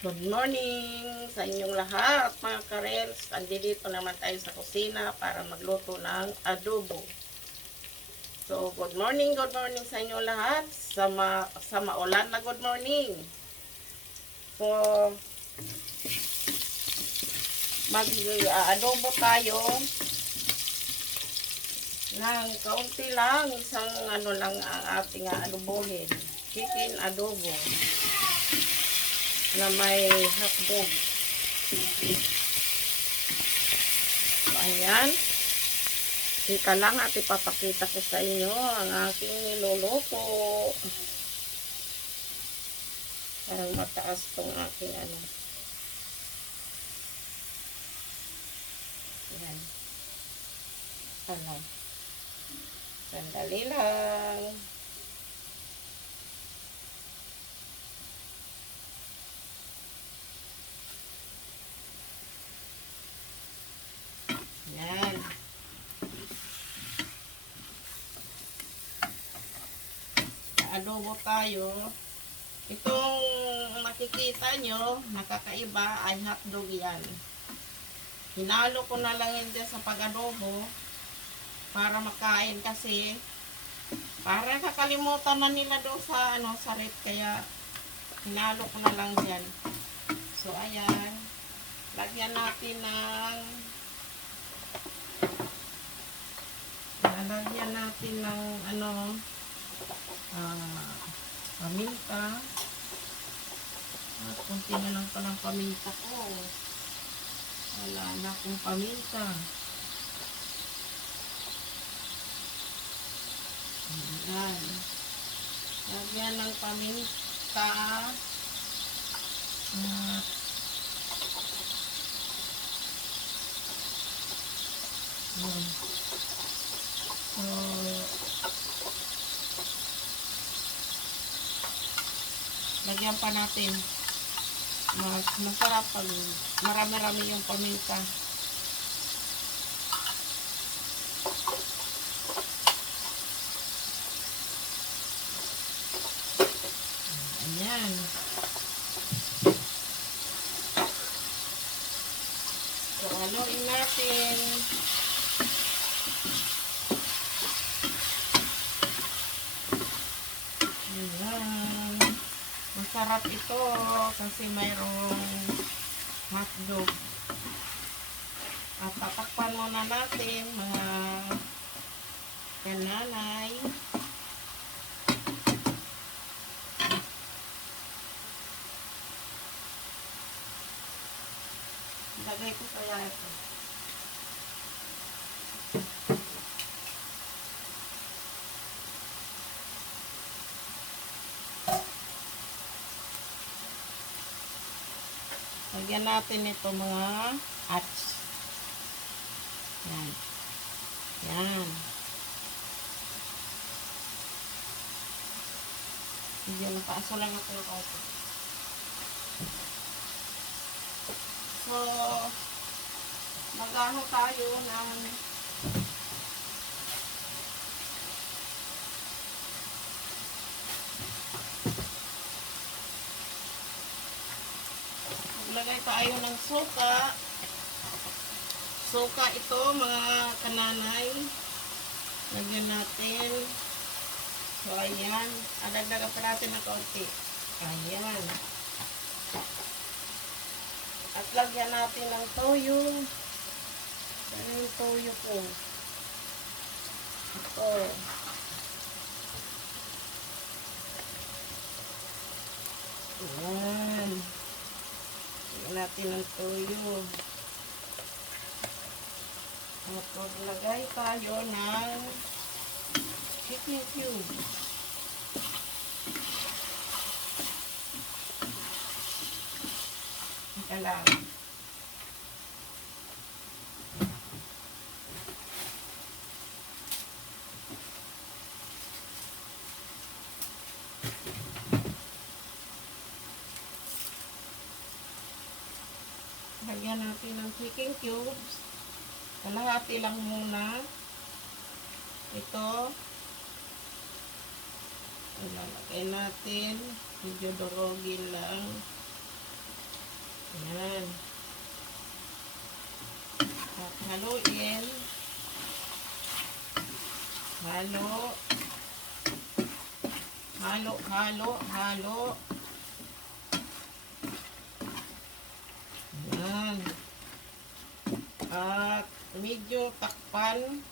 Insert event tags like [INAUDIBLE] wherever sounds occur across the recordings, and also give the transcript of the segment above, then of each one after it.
Good morning sa inyong lahat mga karels. Andito naman tayo sa kusina para magluto ng adobo. So, good morning, good morning sa inyong lahat. Sa, ma sa maulan na good morning. So, mag-adobo tayo ng kaunti lang. Isang ano lang ang ating adobohin. Chicken adobo na may hotdog. So, ayan. Kita lang at ipapakita ko sa inyo ang aking niluluto. Parang mataas tong aking ano. Ayan. Ano. Sandali lang. Yan. Adobo tayo. Itong makikita nyo, nakakaiba ay hotdog yan. Hinalo ko na lang yan dyan sa pag-adobo para makain kasi para kakalimutan na nila doon sa ano sa kaya hinalo ko na lang dyan. So ayan, lagyan natin ng Lalagyan natin ng ano, ah, paminta. At kunti na lang palang paminta ko. Wala na akong paminta. Ayan. Lagyan ng paminta. At Ayan. So, lagyan pa natin. Mas masarap pag marami-rami yung paminta. Ayan. So, haluin natin. Ayan. Masarap ito kasi mayroong hotdog. At tatakpan muna natin mga kananay. Lagay ko kaya ito. Lagyan natin ito mga hats. Yan. Yan. Ng paaso lang ako ng kaunti. So, mag-ano tayo ng Maglagay tayo ng suka. Suka ito, mga kananay. Lagyan natin. So, ayan. Adagdagan pa natin ng kaunti. Ayan. At lagyan natin ng toyo. Ano yung toyo ko? Ito. Ayan. Natin ng toyo. At maglagay tayo ng chicken cube. Ika lang. Natin ng chicken cubes. Kalahati lang muna. Ito. Ilalagay natin. Medyo durogin lang. Yan. At haluin. Halo. Halo, halo, halo. Yan. At medyo takpan.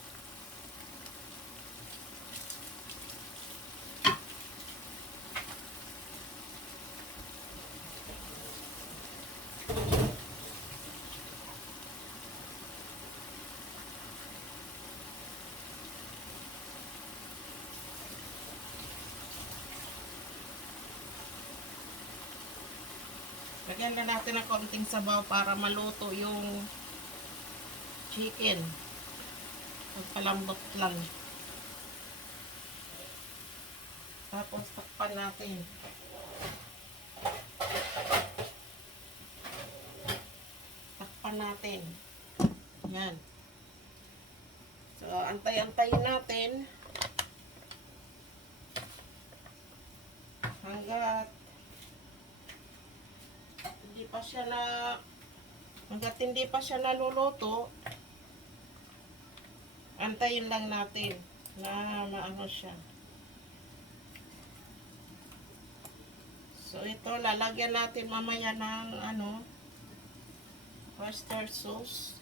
Lagyan na natin ng konting sabaw para maluto yung chicken. Pagpalambot lang. Tapos takpan natin. Takpan natin. Yan. So, antay-antayin natin hanggat hindi pa siya na hanggat hindi pa siya naluluto antayin lang natin na maano siya. So ito lalagyan natin mamaya ng ano oyster sauce.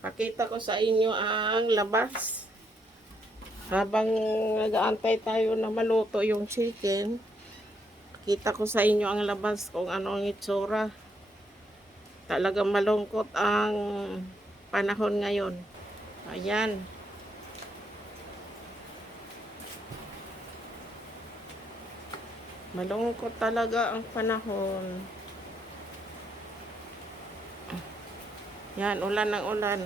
Pakita ko sa inyo ang labas. Habang nag-aantay tayo na maluto yung chicken, kita ko sa inyo ang labas kung ano ang itsura. Talagang malungkot ang panahon ngayon. Ayan. Malungkot talaga ang panahon. Yan, ulan ng ulan.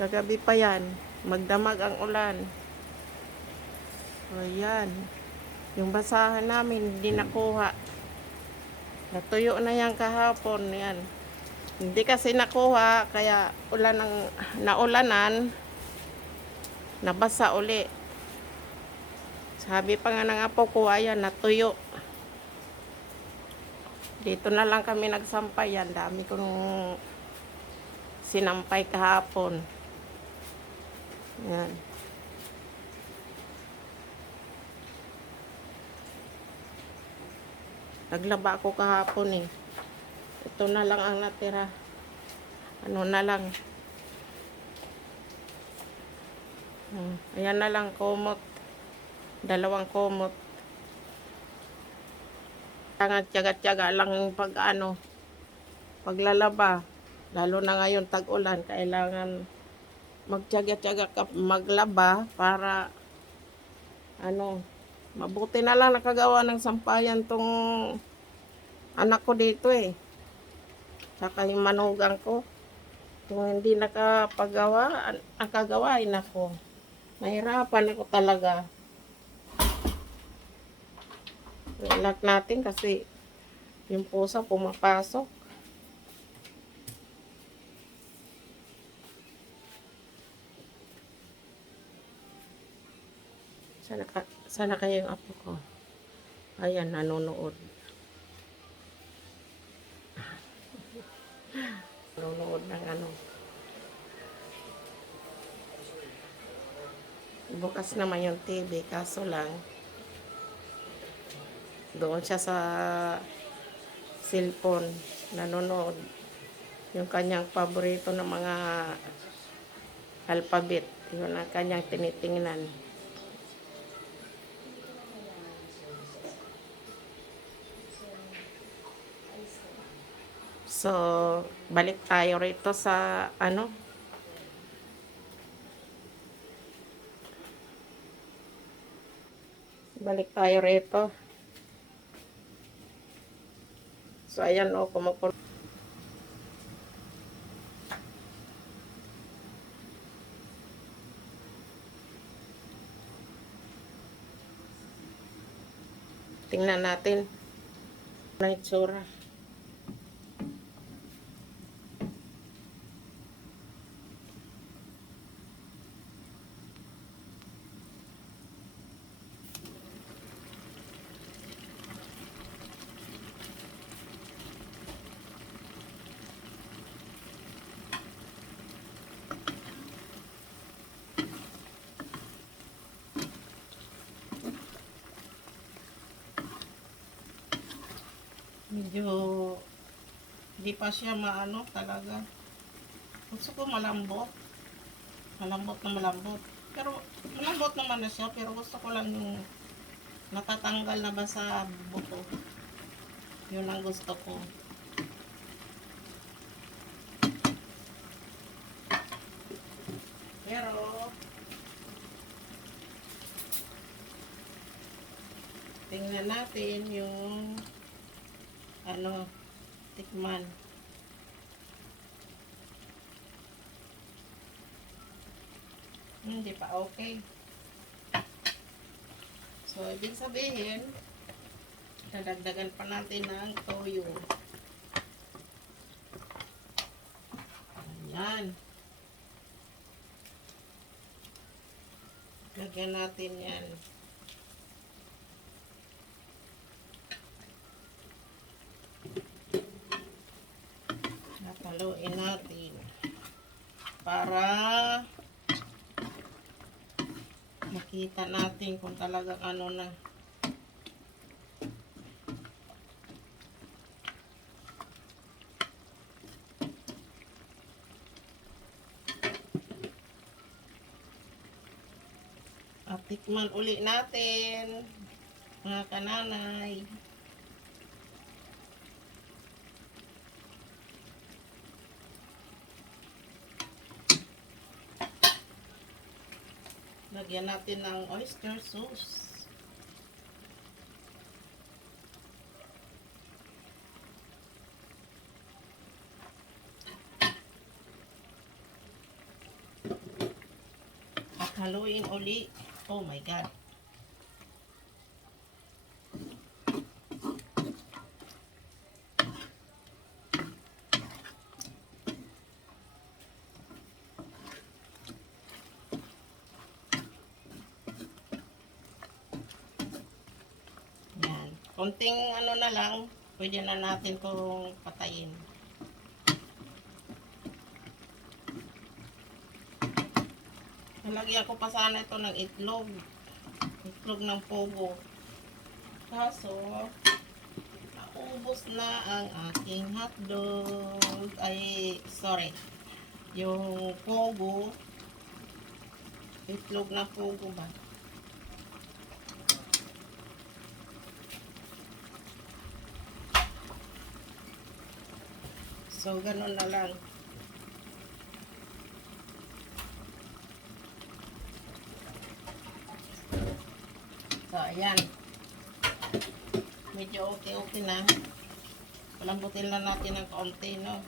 Kagabi pa yan magdamag ang ulan. Ayan. Yung basahan namin, hindi nakuha. Natuyo na yan kahapon. Yan. Hindi kasi nakuha, kaya ulan ng, naulanan, nabasa uli. Sabi pa nga ng apo ko, ayan, natuyo. Dito na lang kami nagsampay yan. Dami kong sinampay kahapon. Yan. Naglaba ako kahapon eh. Ito na lang ang natira. Ano na lang. Hmm. Ayan na lang, komot. Dalawang komot. Tangat tiyaga-tiyaga lang yung pag ano, paglalaba. Lalo na ngayon tag-ulan, kailangan magtiyaga-tiyaga ka maglaba para ano mabuti na lang nakagawa ng sampayan tong anak ko dito eh. Saka yung manugang ko. Kung hindi nakapagawa nakagawain ako mahirapan ako talaga. Ilak natin kasi yung pusa pumapasok. Sana, ka, sana kayo yung apo ko. Ayan, nanonood. [LAUGHS] nanonood ng ano. Bukas naman yung TV, kaso lang, doon siya sa cellphone, nanonood. Yung kanyang paborito ng mga alphabet. Yun ang kanyang tinitingnan. So, balik tayo rito sa ano. Balik tayo rito. So, ayan o, oh, kumukulo. Tingnan natin. Ang itsura. Medyo hindi pa siya maano talaga. Gusto ko malambot. Malambot na malambot. Pero malambot naman na siya pero gusto ko lang yung natatanggal na ba sa buto. Yun ang gusto ko. Pero tingnan natin yung ano tikman. Hindi pa okay. So, ibig sabihin, dadagdagan pa natin ng toyo. Ayan. Lagyan natin yan. Napaluin natin. Para makita natin kung talagang ano na. At tikman uli natin, mga kananay. Lagyan natin ng oyster sauce. At haluin uli. Oh my God. Yan. Konting ano na lang, pwede na natin kung patayin. Nalagyan ko pa sana ito ng itlog. Itlog ng pogo. Kaso, naubos na ang aking hotdog. Ay, sorry. Yung pogo. Itlog ng pogo ba? So, ganun na lang. So, ayan. Medyo okay-okay na. Palambutin lang natin ng kaunti, no?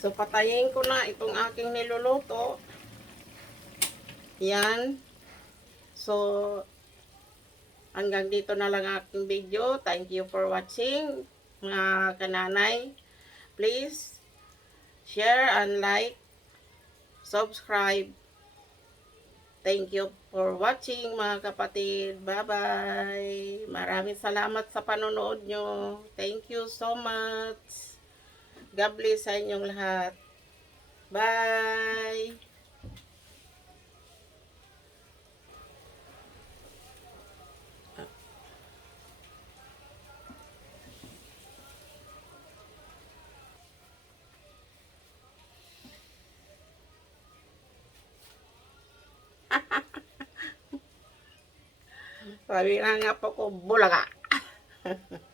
So, patayin ko na itong aking niluluto. Yan. So, hanggang dito na lang aking video. Thank you for watching, mga kananay. Please, share and like, subscribe. Thank you for watching, mga kapatid. Bye-bye. Maraming salamat sa panonood nyo. Thank you so much. God bless sa inyong lahat. Bye! [LAUGHS] Sabi nga nga po ko, bulaga. [LAUGHS]